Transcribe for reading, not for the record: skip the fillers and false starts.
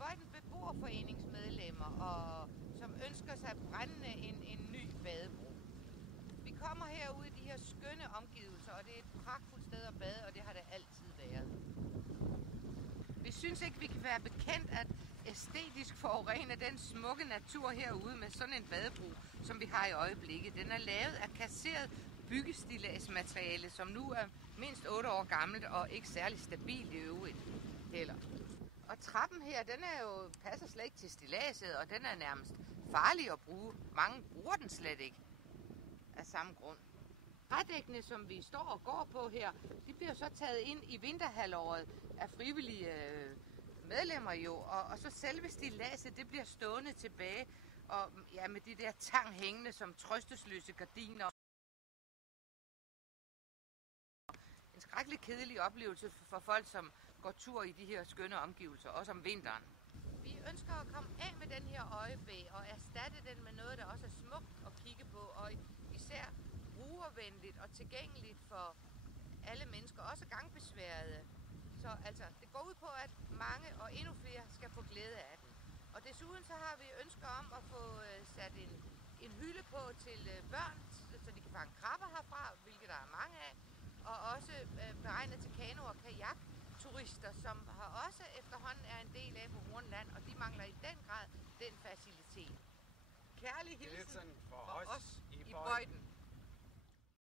Bøjden beboerforeningsmedlemmer, og som ønsker sig brændende en ny badebro. Vi kommer herude i de her skønne omgivelser, og det er et pragtfuldt sted at bade, og det har det altid været. Vi synes ikke, vi kan være bekendt at æstetisk forurene den smukke natur herude med sådan en badebro, som vi har i øjeblikket. Den er lavet af kasseret byggestilladsmateriale, som nu er mindst 8 år gammelt og ikke særlig stabil i øvrigt heller. Og trappen her, den er jo, passer slet ikke til stilladset, og den er nærmest farlig at bruge. Mange bruger den slet ikke af samme grund. Trædækkene, som vi står og går på her, de bliver så taget ind i vinterhalvåret af frivillige medlemmer jo, og så selve stilladset, det bliver stående tilbage, og ja, med de der tang hængende som trøstesløse gardiner. En skrækkelig kedelig oplevelse for folk, som går tur i de her skønne omgivelser, også om vinteren. Vi ønsker at komme af med den her øjebæ og erstatte den med noget, der også er smukt at kigge på, og især brugervenligt og tilgængeligt for alle mennesker, også gangbesværede. Så altså, det går ud på, at mange og endnu flere skal få glæde af den. Og desuden så har vi ønsker om at få sat en hylde på til børn, så de kan fange krabber herfra, hvilket der er mange af, og også beregnet til kano- og kajakturister, som har også efterhånden er en del af på Hornland, og de mangler i den grad den facilitet. Kærlig hilsen fra os i Bøjden.